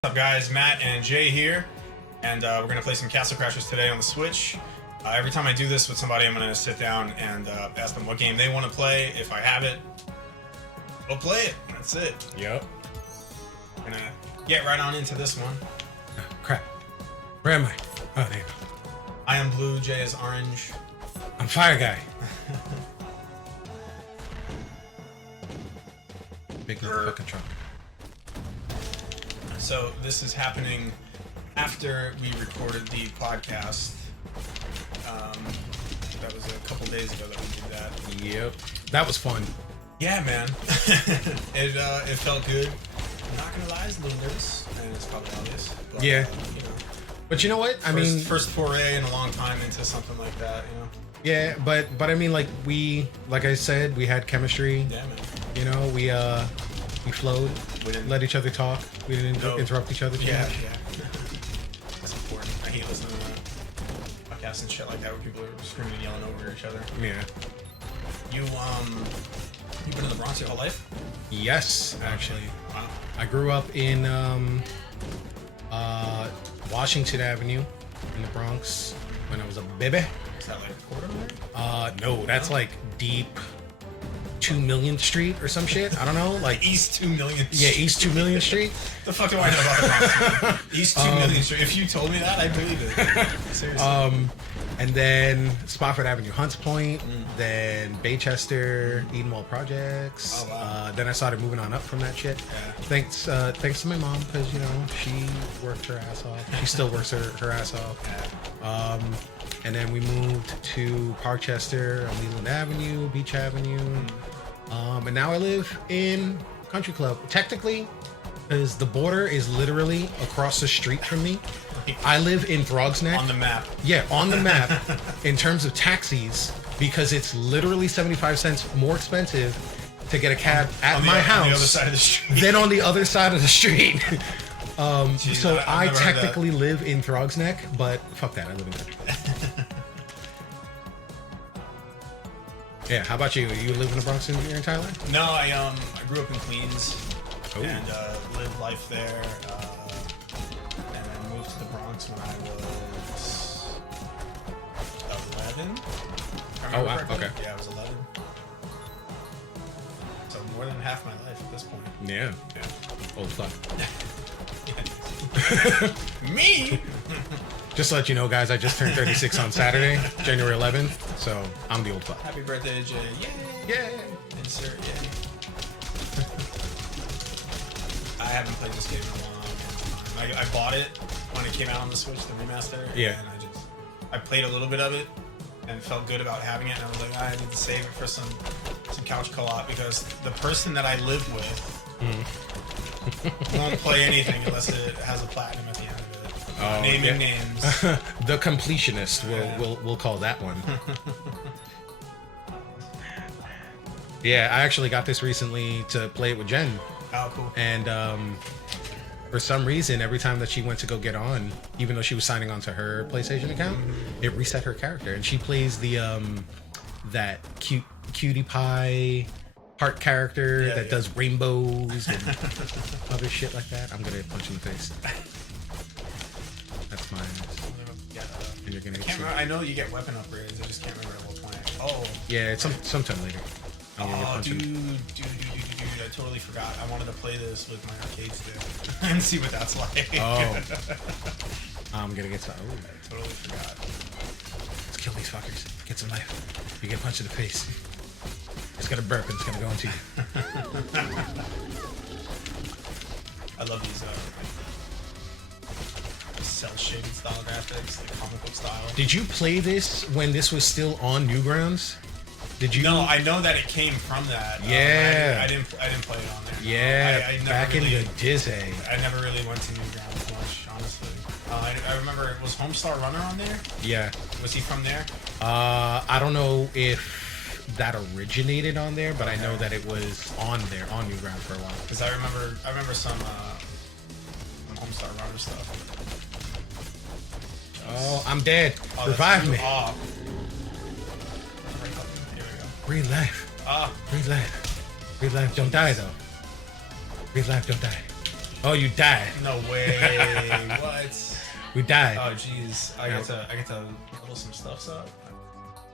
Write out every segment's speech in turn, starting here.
What's up guys, Matt and Jay here, and we're going to play some Castle Crashers today on the Switch. Every time I do this with somebody, I'm going to sit down and ask them what game they want to play. If I have it, we'll play it. That's it. Yep. I'm going to get right on into this one. Oh, crap. Where am I? Oh, there you go. I am blue, Jay is orange. I'm Fire Guy. Big motherfucking truck. So this is happening after we recorded the podcast. That was a couple days ago that we did that. Yep. That was fun. Yeah, man. it felt good. I'm not gonna lie, I was a little nervous, and it's probably obvious. But, Yeah. You know, But you know what? I mean, first foray in a long time into something like that. You know. yeah, but I mean, like I said, we had chemistry. Yeah, man. You know, we flowed. We didn't let each other talk. We didn't interrupt each other too much. Yeah. That's important. I hate listening to podcasts and shit like that where people are screaming and yelling over each other. Yeah. You've been in the Bronx your whole life? Yes, actually. Wow. I grew up in Washington Avenue in the Bronx when I was a baby. Is that like Corridor? No, that's like deep 2 Million Street or some shit. I don't know, like East 2 Million Street. Yeah, East 2 Million Street. The fuck do I know about the Bronx? East 2 Million Street. If you told me that, I believe it. Seriously. And then Spofford Avenue, Hunts Point, then Baychester, Edenwald Projects. Oh, wow. Then I started moving on up from that shit. Yeah. Thanks to my mom, because you know she worked her ass off. She still works her ass off. Yeah. And then we moved to Parkchester, on Leland Avenue, Beach Avenue, and now I live in Country Club. Technically, because the border is literally across the street from me. I live in Throgs Neck. On the map. Yeah, on the map. In terms of taxis, because it's literally 75 cents more expensive to get a cab at my house on the other side of the street. than on the other side of the street. Jeez, So I've I never heard technically live in Throgs Neck, but fuck that, I live in Country. Yeah, how about you? You live in the Bronx your entire life? No, I grew up in Queens Oh. and lived life there, and then moved to the Bronx when I was 11. Oh, wow, okay. Yeah, I was 11. So more than half my life at this point. Yeah. Yeah. Old fuck. Me? Just to let you know, guys, I just turned 36 on Saturday, January 11th, so I'm the old fuck. Happy birthday, Jay. Yay! Yeah. Insert yay. I haven't played this game in a long time. I bought it when it came out on the Switch, the remaster. Yeah. And I played a little bit of it and felt good about having it. And I was like, I need to save it for some couch co-op because the person that I live with won't play anything unless it has a platinum at the end of it. Naming names. The completionist, we'll call that one. Yeah, I actually got this recently to play it with Jen. Oh, cool. And for some reason, every time that she went to go get on, even though she was signing on to her PlayStation account, it reset her character. And she plays the that cutie pie heart character that does rainbows and other shit like that. I'm gonna punch in the face. That's mine. And you're gonna I know you get weapon upgrades. I just can't remember level 20. Oh. Yeah, it's sometime later. Oh, dude, I totally forgot. I wanted to play this with my arcade stick and see what that's like. Oh. I'm gonna get some. Oh. I totally forgot. Let's kill these fuckers. Get some life. You get a punch in the face. It's gonna burp and it's gonna go into you. I love these cel-shaded style graphics, like comic book style. Did you play this when this was still on Newgrounds? Did you? No, I know that it came from that. Yeah. I didn't play it on there. Yeah, I never back really, in the Disney. I never really went to Newgrounds much, honestly. I remember, was Homestar Runner on there? Yeah. Was he from there? I don't know if that originated on there, but I know that it was on there, on Newgrounds for a while. Because I remember some Homestar Runner stuff. Oh, I'm dead. Oh, Revive me. Oh. Here we go. Breathe life. Breathe life. Breathe life. Don't die though. Breathe life. Don't die. Oh, you died. No way. What? We died. Oh jeez. I get to level some stuffs up.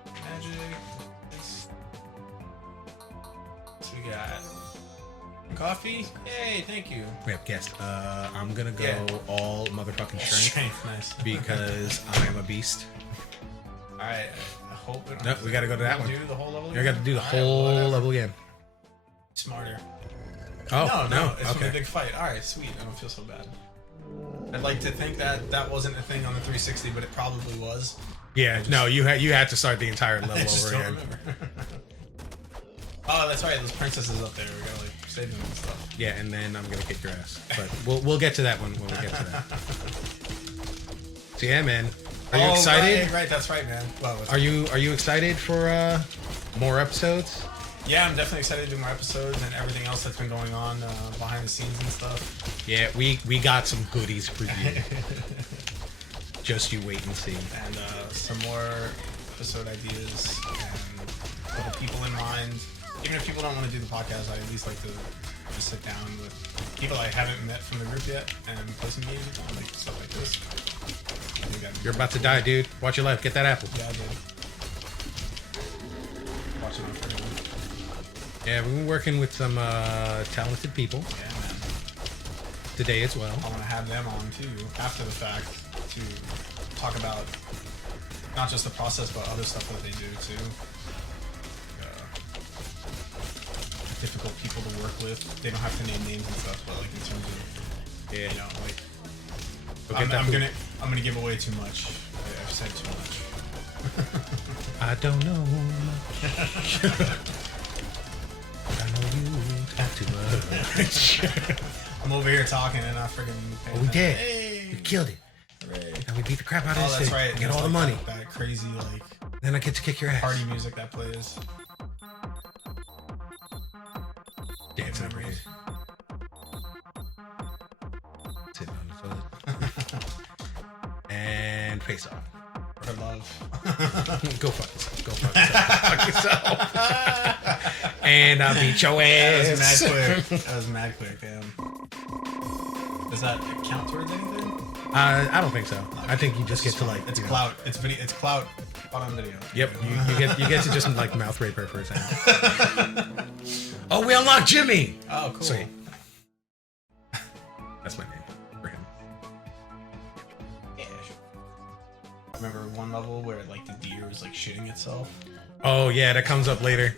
Magic. So we got coffee. Yay! Thank you. We have guest. I'm gonna go all motherfucking strength Nice. because I am a beast. All right. I hope. Nope, we gotta go to that one. Do the whole level. You gotta do the whole level again. Smarter. Oh no, it's okay. a big fight. All right, sweet. I don't feel so bad. I'd like to think that that wasn't a thing on the 360, but it probably was. Yeah, no, you had to start the entire level Just over don't again. remember. Oh, that's right. Those princesses up there. We gotta like save them and stuff. Yeah, and then I'm gonna kick your ass. But we'll get to that one when we get to that. So yeah, man, are you excited? Right, that's right, man. Wow, Are you excited for more episodes? Yeah, I'm definitely excited to do more episodes and everything else that's been going on behind the scenes and stuff. Yeah, we got some goodies for you. Just you wait and see. And some more episode ideas and a couple people in mind. Even if people don't want to do the podcast, I at least like to just sit down with people I haven't met from the group yet and play some games with them, like stuff like this. I think that'd be You're about to die, dude. Watch your life. Get that apple. Yeah, I did. Watching on everyone. Yeah, we've been working with some talented people Yeah, man. today as well. I want to have them on too after the fact to talk about not just the process but other stuff that they do too. Difficult people to work with. They don't have to name names and stuff, but like in terms of you know, like I'm gonna give away too much. I've said too much. I don't know much. I know you talk too much. I'm over here talking and I freaking. Oh, we did. Hey, We killed it. hooray. And we beat the crap out of Oh, this that's thing. right. And get There's all the like money. That crazy like Then I get to kick your ass. party music that plays. Dance over Memories. here. Sitting on the toilet. And face off. For love. Go fuck yourself. Go fuck yourself. Fuck yourself. And I beat your That ass. was mad quick. That was mad quick, damn. Does that count towards anything? I don't think so. I think you just get to like. It's you know. clout. It's video. It's clout on video. Yep. You get to just like mouth rape her for a second. Oh, we unlocked Jimmy. Oh, cool. Sweet. That's my name for him. Yeah. Remember one level where like the deer was like shitting itself? Oh yeah, that comes up later.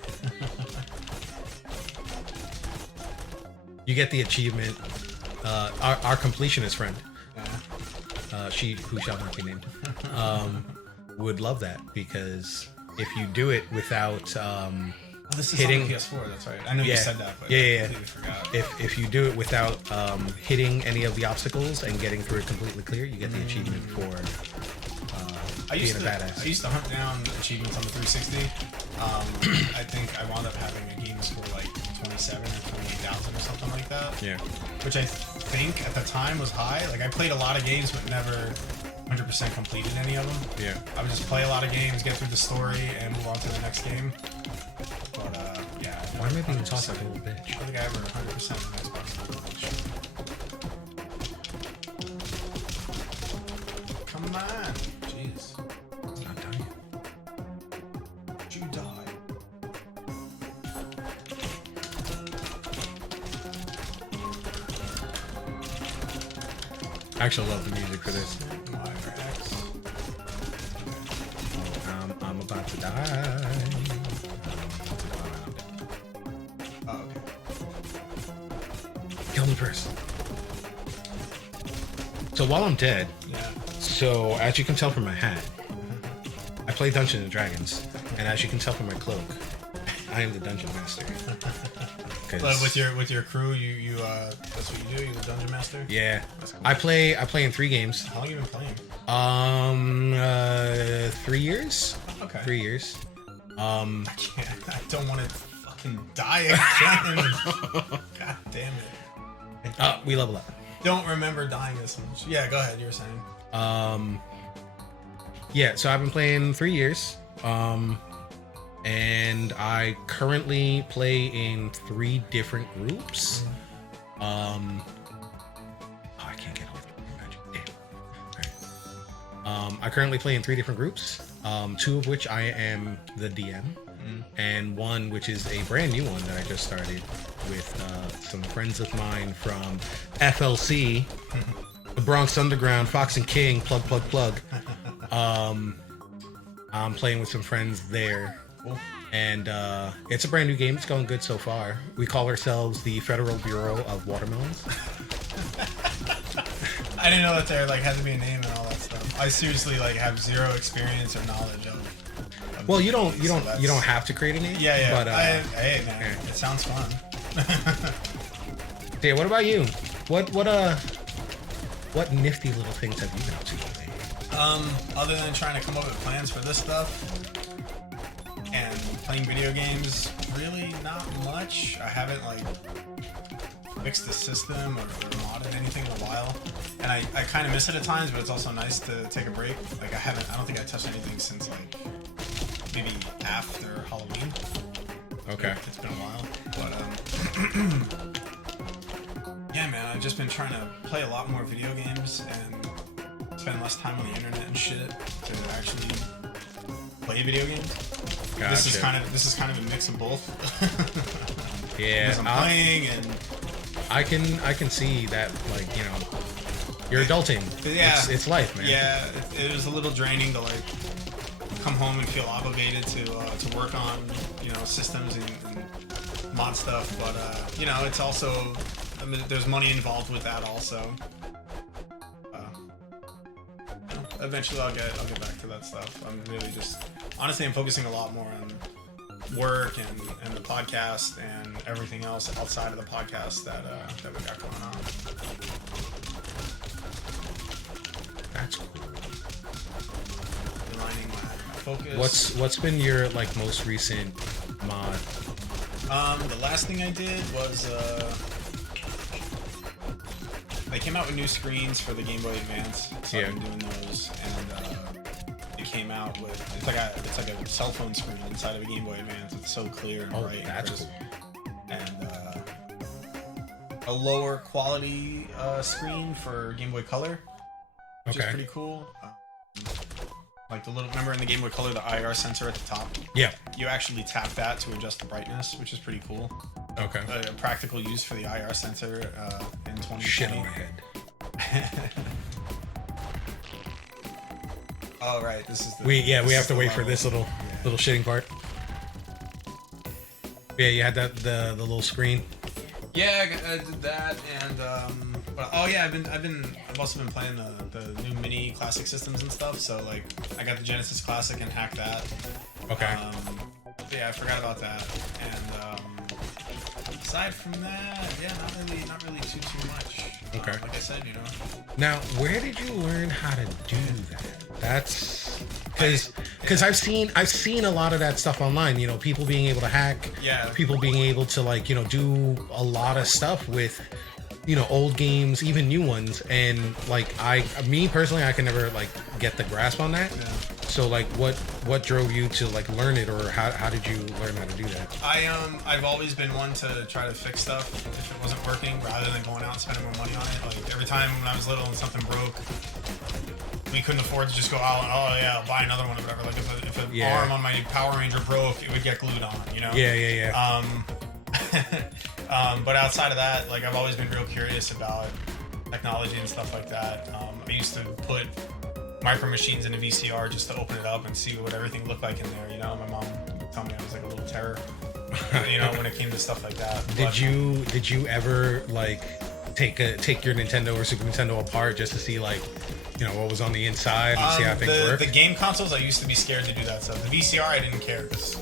You get the achievement. Our completionist friend, she who shall not be named, would love that because if you do it without This is hitting on the PS4. That's right. I know you said that, but yeah. I completely forgot. If you do it without hitting any of the obstacles and getting through it completely clear, you get the achievement for being a badass. I used to hunt down achievements on the 360. I think I wound up having a game score like 27 or 28,000 or something like that. Yeah. Which I think at the time was high. Like I played a lot of games, but never 100% completed any of them. Yeah. I would just play a lot of games, get through the story, and move on to the next game. But yeah. Why am I being tossed like a little bitch? I don't think I ever 100% on Xbox. Come on. Jeez. It's not done yet. You die. I actually love the music for this. I'm about to die. Oh, okay. Kill me first. So while I'm dead, Yeah. so as you can tell from my hat, I play Dungeons and Dragons, and as you can tell from my cloak, I am the dungeon master. But with your crew, you that's what you do. You're the dungeon master. Yeah, That's cool. I play in 3 games. How long you been playing? 3 years. Okay. 3 years. I can't. I don't want to fucking die again. God damn it. We level up. Don't remember dying this much. Yeah, go ahead. You were saying. Yeah, so I've been playing 3 years. And I currently play in 3 different groups. I currently play in 3 different groups, 2 of which I am the DM, and 1 which is a brand new one that I just started with some friends of mine from FLC, the Bronx Underground, Fox and King, plug. I'm playing with some friends there. Cool. And it's a brand new game. It's going good so far. We call ourselves the Federal Bureau of Watermelons. I didn't know that there like had to be a name and all that stuff. I seriously like have zero experience or knowledge of Well, you don't so have to create a name. Yeah. But hey man, yeah. it sounds fun. Yeah. What about you? What nifty little things have you been up to lately? Other than trying to come up with plans for this stuff and playing video games, really not much. I haven't like fixed the system or modded anything in a while, and I kind of miss it at times, but it's also nice to take a break. Like I don't think I touched anything since like maybe after Halloween. Okay. It's been a while, but yeah man, I've just been trying to play a lot more video games and spend less time on the internet and shit to actually play video games. Gotcha. This is kind of a mix of both. Yeah, because I'm playing and I can see that, like, you know, you're adulting. Yeah, it's life, man. Yeah, it was a little draining to like come home and feel obligated to work on, you know, systems and mod stuff. But you know, it's also, I mean, there's money involved with that also. You know, eventually I'll get back to that stuff. I'm really just honestly I'm focusing a lot more on work and the podcast and everything else outside of the podcast that we got going on. That's cool. Aligning my focus. What's been your like most recent mod? The last thing I did was they came out with new screens for the Game Boy Advance, so Yeah. I've been doing those, and it came out with it's like a cell phone screen inside of a Game Boy Advance. It's so clear and bright. That's and crisp. cool. And a lower quality screen for Game Boy Color, which is pretty cool. Like the little, remember in the Game Boy Color, the IR sensor at the top? Yeah. You actually tap that to adjust the brightness, which is pretty cool. Okay. A practical use for the IR sensor in 2020. Shit on my head. Oh right, this is the. We this have is to the wait for level. this little shitting part. Yeah, you had the little screen. Yeah, I did that, and but, oh yeah, I've also been playing the new mini classic systems and stuff. So like, I got the Genesis Classic and hacked that. Okay. Yeah, I forgot about that. And aside from that, yeah, not really too much. Okay. Like I said, you know. Now, where did you learn how to do that? That's because I've seen a lot of that stuff online. You know, people being able to hack. Yeah. People being able to, like, you know, do a lot of stuff with, you know, old games, even new ones. And like me personally, I can never like get the grasp on that. Yeah. So like, what drove you to like learn it, or how did you learn how to do that? I've always been one to try to fix stuff if it wasn't working, rather than going out and spending more money on it. Like every time when I was little and something broke, we couldn't afford to just go out and I'll buy another one or whatever. Like if an arm on my Power Ranger broke, it would get glued on, you know? Yeah. But outside of that, like I've always been real curious about technology and stuff like that. I used to put micro machines in a VCR just to open it up and see what everything looked like in there. You know, my mom would tell me I was like a little terror. You know, when it came to stuff like that. Did you ever like take your Nintendo or Super Nintendo apart just to see, like, you know, what was on the inside and see how things work? The game consoles, I used to be scared to do that stuff. The VCR, I didn't care because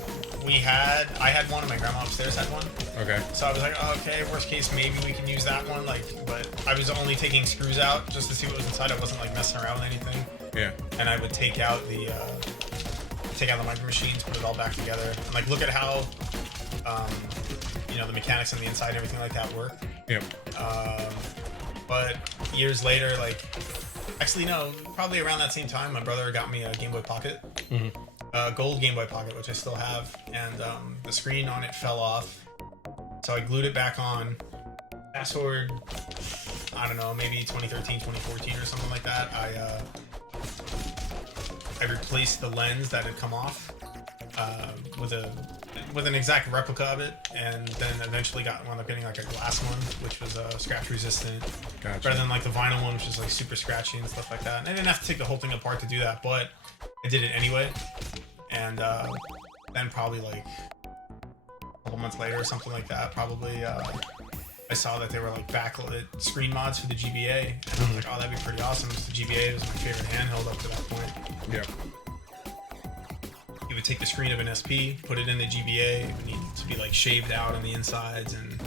I had one and my grandma upstairs had one. Okay. So I was like, oh, okay, worst case, maybe we can use that one. Like, but I was only taking screws out just to see what was inside. I wasn't like messing around with anything. Yeah. And I would take out the micro machines, put it all back together, and like look at how, you know, the mechanics on the inside and everything like that work. Yep. But years later, like, actually no, probably around that same time, my brother got me a Game Boy Pocket. Gold Game Boy Pocket, which I still have, and the screen on it fell off, so I glued it back on. Fast forward, I don't know, maybe 2013, 2014 or something like that, I I replaced the lens that had come off with an exact replica of it, and then eventually wound up getting like a glass one, which was scratch resistant, Gotcha. rather than like the vinyl one, which is like super scratchy and stuff like that. And I didn't have to take the whole thing apart to do that, but I did it anyway. And then probably like a couple months later or something like that, probably I saw that they were like backlit screen mods for the GBA, and I was like, oh, that'd be pretty awesome. Because the GBA was my favorite handheld up to that point. Yeah. You would take the screen of an SP, put it in the GBA. It would need to be like shaved out on the insides, and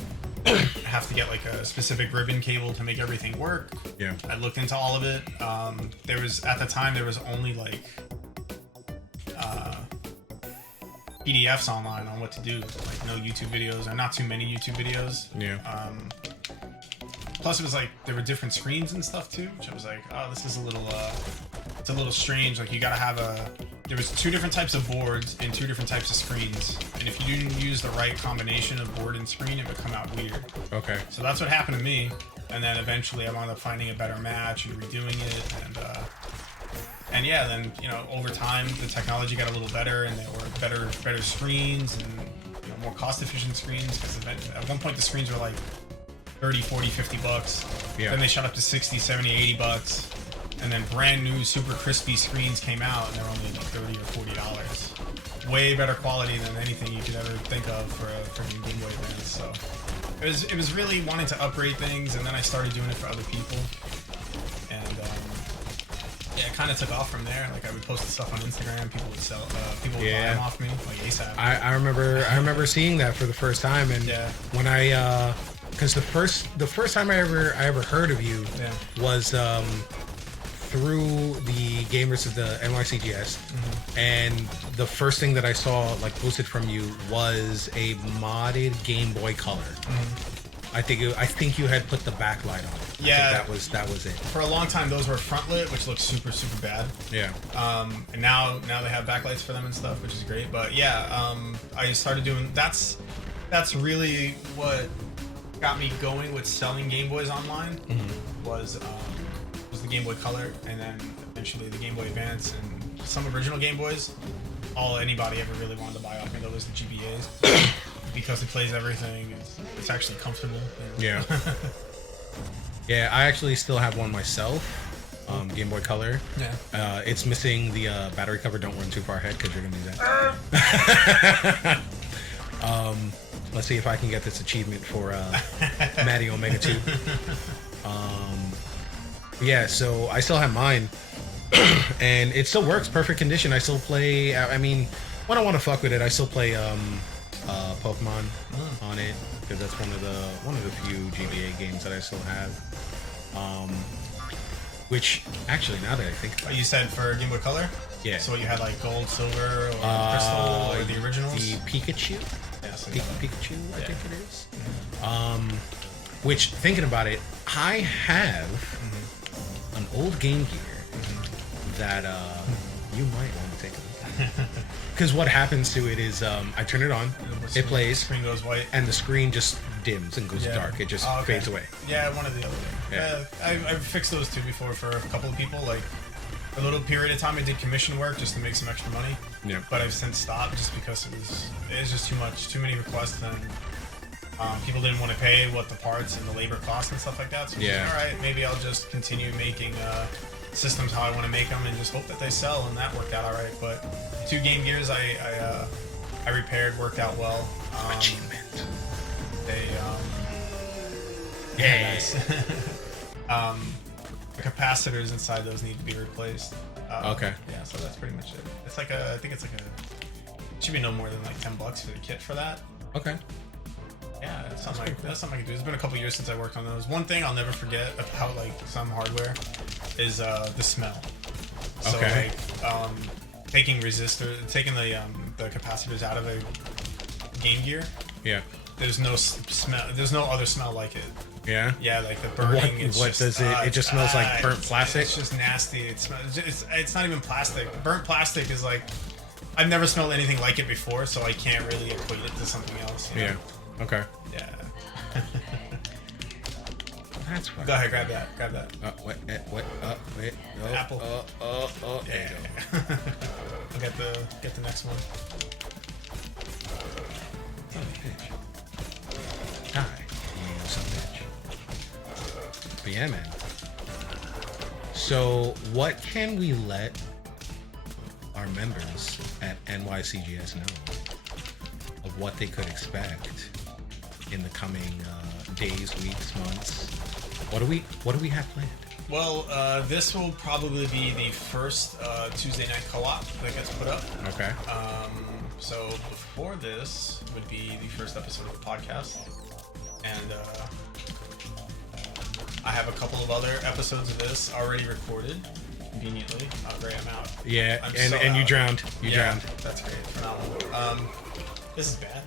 have to get like a specific ribbon cable to make everything work. Yeah. I looked into all of it. There was at the time there was only like PDFs online on what to do, like no YouTube videos, or not too many YouTube videos. Yeah. Plus, it was like there were different screens and stuff too, which I was like, oh, this is a little, it's a little strange. Like you gotta have there was 2 different types of boards and 2 different types of screens, and if you didn't use the right combination of board and screen, it would come out weird. Okay. So that's what happened to me, and then eventually I wound up finding a better match and redoing it, and yeah, then over time the technology got a little better, and there were better screens and more cost-efficient screens. Because at one point the screens were like 30, 40, 50 bucks. Yeah. Then they shot up to 60, 70, 80 bucks. And then brand new super crispy screens came out, and they're only like $30 or $40. Way better quality than anything you could ever think of for a freaking Game Boy Advance. So it was really wanting to upgrade things, and then I started doing it for other people. And yeah, it kind of took off from there. Like I would post stuff on Instagram, people would people would buy them off me like ASAP. I remember seeing that for the first time, and when I because the first time I ever heard of you was through the Game vs. the NYCGS, and the first thing that I saw like posted from you was a modded Game Boy Color. I think you had put the backlight on it. Yeah, that was it. For a long time, those were front lit, which looked super bad. Yeah. And now they have backlights for them and stuff, which is great. But yeah, I started doing that's really what got me going with selling Game Boys online. Was the Game Boy Color, and then eventually the Game Boy Advance and some original Game Boys. All anybody ever really wanted to buy off me, though, was the GBAs. Because it plays everything. It's actually comfortable. Yeah. Yeah, I actually still have one myself. Game Boy Color. Yeah. It's missing the battery cover. Don't run too far ahead because you're gonna do that. Let's see if I can get this achievement for Maddie Omega 2. Yeah, so I still have mine, and it still works, perfect condition. I still play. I mean, when I want to fuck with it, I still play Pokemon on it, because that's one of the few GBA games that I still have. Which actually, now that I think about you said for Game Boy Color? Yeah. So you had like gold, silver, or crystal, or the originals? The Pikachu. Yeah, so Pikachu, I think it is. Which, thinking about it, I have an old Game Gear that you might want to take a look at. Because what happens to it is I turn it on, it plays, screen goes white, and the screen just dims and goes dark. It just fades away. Yeah, one of the other. Yeah, I've fixed those two before for a couple of people. Like a little period of time, I did commission work just to make some extra money. Yeah. But I've since stopped just because it was just too many requests, and people didn't want to pay what the parts and the labor cost and stuff like that. So all right, maybe I'll just continue making systems how I want to make them and just hope that they sell, and that worked out all right. But 2 Game Gears I repaired, worked out well. Achievement. They nice. The capacitors inside those need to be replaced. Okay. Yeah, so that's pretty much it. It's like I think it's like it should be no more than like $10 for the kit for that. Okay. Yeah, that's something I can do. It's been a couple years since I worked on those. One thing I'll never forget about like some hardware is the smell. So okay. Like taking the capacitors out of a Game Gear. Yeah. There's no smell. There's no other smell like it. Yeah. Yeah, like the burning. What does it? It just smells like burnt plastic. It's just nasty. It smells. It's not even plastic. Burnt plastic is like. I've never smelled anything like it before, so I can't really equate it to something else. You know? Yeah. Okay. Yeah. that's fine. Go ahead, grab that. Grab that. Wait. Oh, Apple. There you Yeah. I'll get the next one. go. Bitch. Hi. You son of a bitch. But yeah, man. So, what can we let our members at NYCGS know of what they could expect in the coming days, weeks, months? What do we have planned? Well, this will probably be the first Tuesday night co-op that gets put up. Okay. So before this would be the first episode of the podcast, and I have a couple of other episodes of this already recorded. Conveniently, Ray, I'm out. Yeah, I'm and so you out. drowned. You drowned. That's great. Phenomenal. This is bad.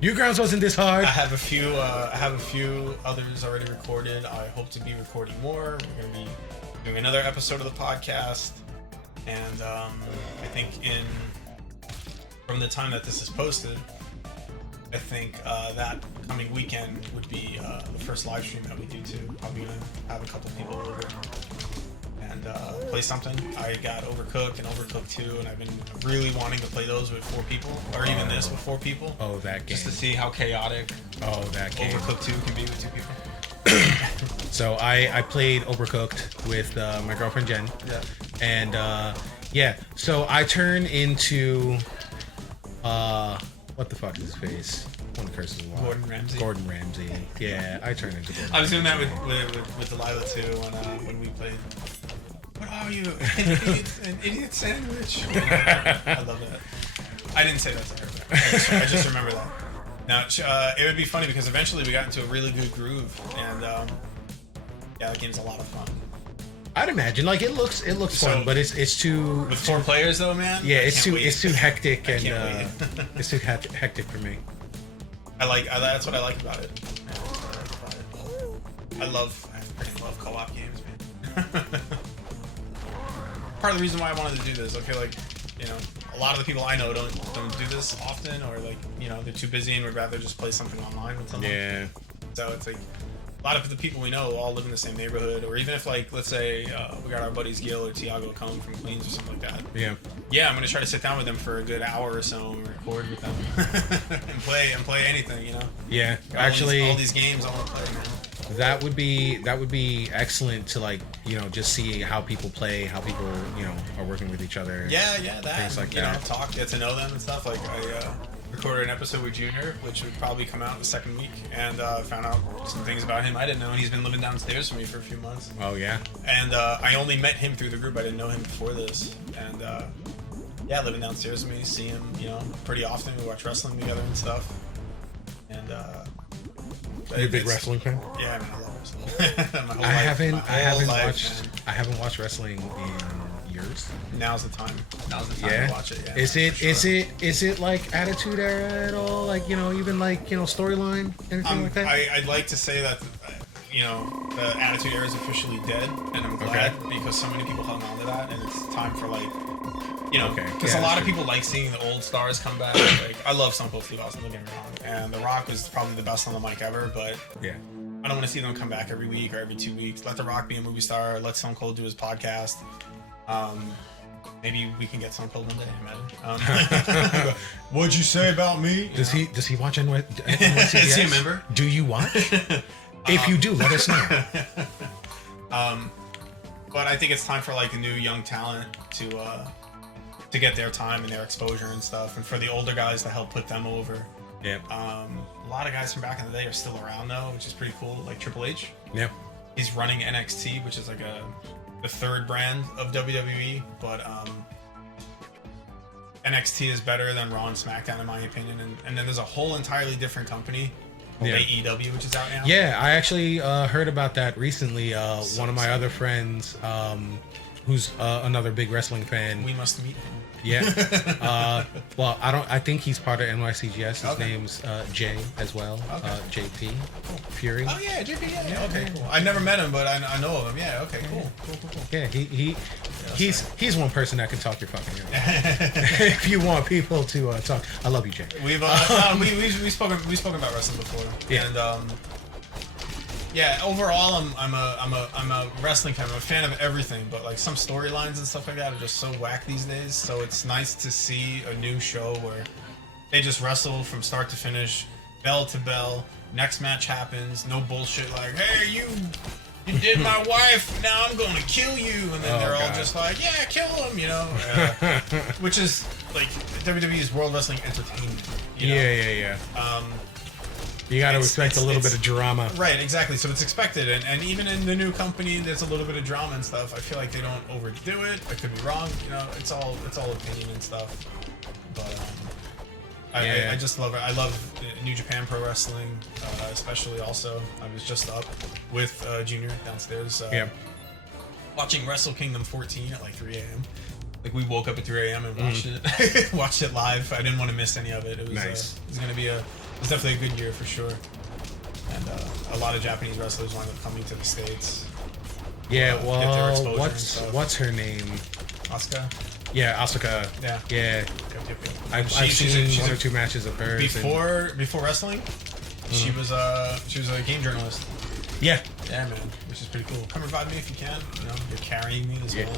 Newgrounds wasn't this hard. I have a few others already recorded. I hope to be recording more. We're going to be doing another episode of the podcast, and I think from the time that this is posted, I think that coming weekend would be the first live stream that we do too. Probably gonna have a couple people over and play something. I got Overcooked and Overcooked 2, and I've been really wanting to play those with 4 people, or even this with 4 people. Oh, that game. Just to see how chaotic that game. Overcooked 2 can be with 2 people. So I played Overcooked with my girlfriend Jen. Yeah. And yeah, so I turn into what the fuck is his face? One curses a lot. Gordon Ramsay. Yeah, I turn into Gordon. I was doing that with Delilah too when we played. What are you? An idiot sandwich? I love that. I didn't say that to her. But I just remember that. Now it would be funny because eventually we got into a really good groove, and yeah, that game's a lot of fun. I'd imagine like it looks fun, but it's too with 4 players though, man. Yeah, it's too hectic and it's too hectic for me. That's what I like about it. I freaking love co-op games, man. Part of the reason why I wanted to do this, okay, like, you know, a lot of the people I know don't do this often, or like, you know, they're too busy and would rather just play something online with someone. Yeah. So it's like a lot of the people we know all live in the same neighborhood, or even if like, let's say we got our buddies Gil or Tiago coming from Queens or something like that. Yeah, I'm gonna try to sit down with them for a good hour or so and record with them and play anything, you know. Yeah, Got actually, all these games I want to play, man. That would be excellent to, like, you know, just see how people play, how people, you know, are working with each other. Yeah, that. Things like you that. know, talk, get to know them and stuff. Like I recorded an episode with Junior, which would probably come out the second week, and found out some things about him I didn't know, and he's been living downstairs from me for a few months. Oh yeah. And I only met him through the group. I didn't know him before this, and yeah, living downstairs with me, see him, you know, pretty often. We watch wrestling together and stuff. And Are you a big wrestling fan? Yeah, I mean, I love wrestling. I haven't watched wrestling in years. Now's the time. Yeah. To watch it. Yeah, Is it like Attitude Era at all? Like, you know, even like, you know, storyline, anything like that? I'd like to say that, you know, the Attitude Era is officially dead, and I'm glad because so many people hung on to that, and it's time for, like, you know, because a lot of people like seeing the old stars come back. Like, I love Stone Cold Steve Austin, don't get me wrong, and The Rock was probably the best on the mic ever, but yeah, I don't want to see them come back every week or every 2 weeks. Let The Rock be a movie star. Let Stone Cold do his podcast. Maybe we can get Stone Cold one day, imagine. What'd you say about me? Does he watch NYCGS? Is he a member? Do you watch? If you do, let us know. But I think it's time for, like, a new young talent to get their time and their exposure and stuff, and for the older guys to help put them over. Yeah. A lot of guys from back in the day are still around though, which is pretty cool. Like Triple H. Yeah. He's running NXT, which is like the third brand of WWE, but NXT is better than Raw and SmackDown in my opinion, and then there's a whole entirely different company, AEW, which is out now. Yeah, I actually heard about that recently. One of my other friends, who's another big wrestling fan. We must meet him. Yeah. Well, I think he's part of NYCGS. His name's Jay as well. JP Fury. Oh yeah, JP. Yeah. Okay, cool. I never met him, but I know of him. Yeah. Okay. Cool. Yeah. He's one person that can talk your fucking ear. If you want people to talk, I love you, Jay. We've spoken about wrestling before. Yeah. And Yeah, overall, I'm a wrestling fan. I'm a fan of everything, but like some storylines and stuff like that are just so whack these days. So it's nice to see a new show where they just wrestle from start to finish, bell to bell. Next match happens, no bullshit like, hey, you did my wife, now I'm gonna kill you, and then they're all just like, yeah, kill him, you know, which is like WWE's World Wrestling Entertainment. You know? Yeah. You got to expect a little bit of drama. Right, exactly. So it's expected. And even in the new company, there's a little bit of drama and stuff. I feel like they don't overdo it. I could be wrong. You know, it's all opinion and stuff. But I just love it. I love New Japan Pro Wrestling, especially also. I was just up with Junior downstairs watching Wrestle Kingdom 14 at like 3 a.m. Like we woke up at 3 a.m. and watched it. Watched it live. I didn't want to miss any of it. It was nice. It was going to be it's definitely a good year for sure. And a lot of Japanese wrestlers wind up coming to the States. Yeah, well, and what's her name? Asuka? Yeah, Asuka. Yeah. Yeah. I've She's seen one or two matches of hers. Before wrestling, she was a game journalist. Yeah. Yeah, man, which is pretty cool. Come revive me if you can. You know, you're carrying me as well.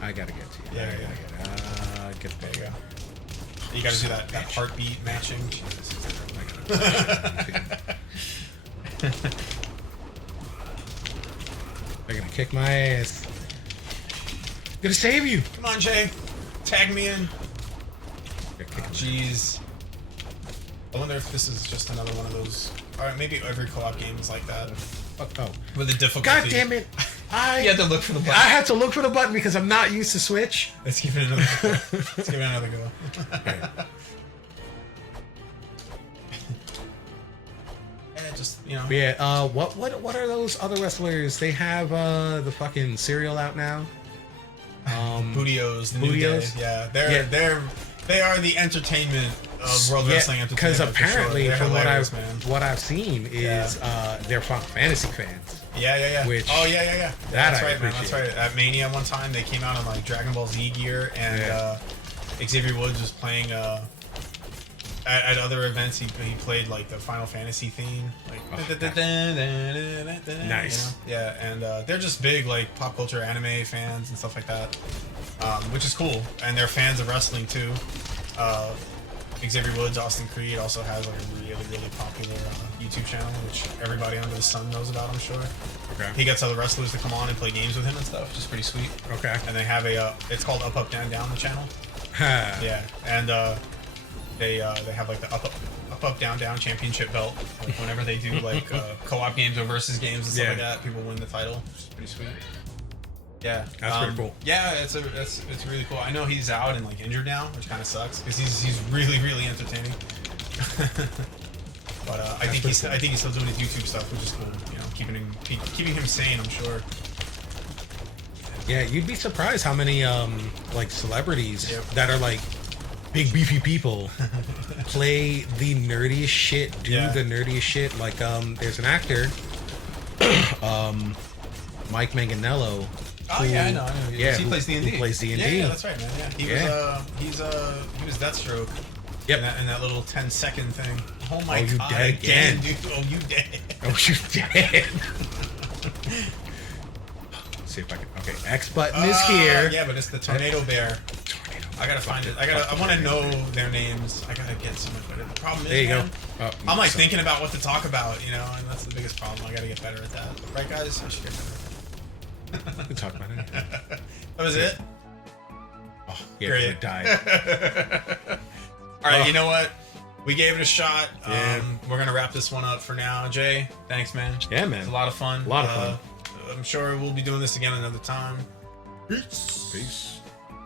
I gotta get to you. Yeah, get there you go. You gotta do that heartbeat matching. They're gonna kick my ass. I'm gonna save you. Come on, Jay. Tag me in. Jeez. I wonder if this is just another one of those. Alright, maybe every co-op game is like that. Oh. With the difficulty. God damn it. You had to look for the button. I had to look for the button because I'm not used to Switch. Let's give it another go. Let's give it another go. Okay. Yeah, just, you know. But yeah, what are those other wrestlers? They have the fucking cereal out now. Bootios, the New Day. Yeah, they are the entertainment of World Wrestling Entertainment. Because apparently, from what I've seen is they're Final Fantasy fans. Yeah. Which, That's right, man. That's right. At Mania one time, they came out in like Dragon Ball Z gear, and Xavier Woods was playing. At other events, he played like the Final Fantasy theme, like nice. You know? Yeah, and they're just big like pop culture anime fans and stuff like that, which is cool. And they're fans of wrestling too. Xavier Woods, Austin Creed also has like a really popular YouTube channel, which everybody under the sun knows about, I'm sure. Okay. He gets other wrestlers to come on and play games with him and stuff, which is pretty sweet. Okay. And they have it's called Up Up Down Down, the channel. Yeah, and they have like the up down down championship belt. Like whenever they do like co-op games or versus games and stuff like that, people win the title, which is pretty sweet. Yeah, that's pretty cool. Yeah, it's really cool. I know he's out and like injured now, which kind of sucks because he's really entertaining. But I think he's still doing his YouTube stuff, which is cool. You know, keeping him sane, I'm sure. Yeah, you'd be surprised how many like celebrities that are like big beefy people play the nerdiest shit, the nerdiest shit. Like there's an actor, Mike Manganiello. Oh yeah, I know. Yeah, he plays D&D. He plays D&D. Yeah, that's right, man. Yeah, he was Deathstroke. Yep. In that little 10-second thing. Oh my god! You dead again, dude. Oh, you dead. Oh, you dead. Let's see if I can. Okay, X button is here. Yeah, but it's the Tornado Bear. I gotta find it. I want to know their names. I gotta get some of it. The problem is, there you man, go. I'm like thinking about what to talk about, you know, and that's the biggest problem. I gotta get better at that. Right, guys? I should get better. We can talk about it. That was it? Oh, yeah, great. Died. Alright, you know what? We gave it a shot. Yeah. We're gonna wrap this one up for now. Jay, thanks, man. Yeah, man. It's a lot of fun. A lot of fun. I'm sure we'll be doing this again another time. Peace.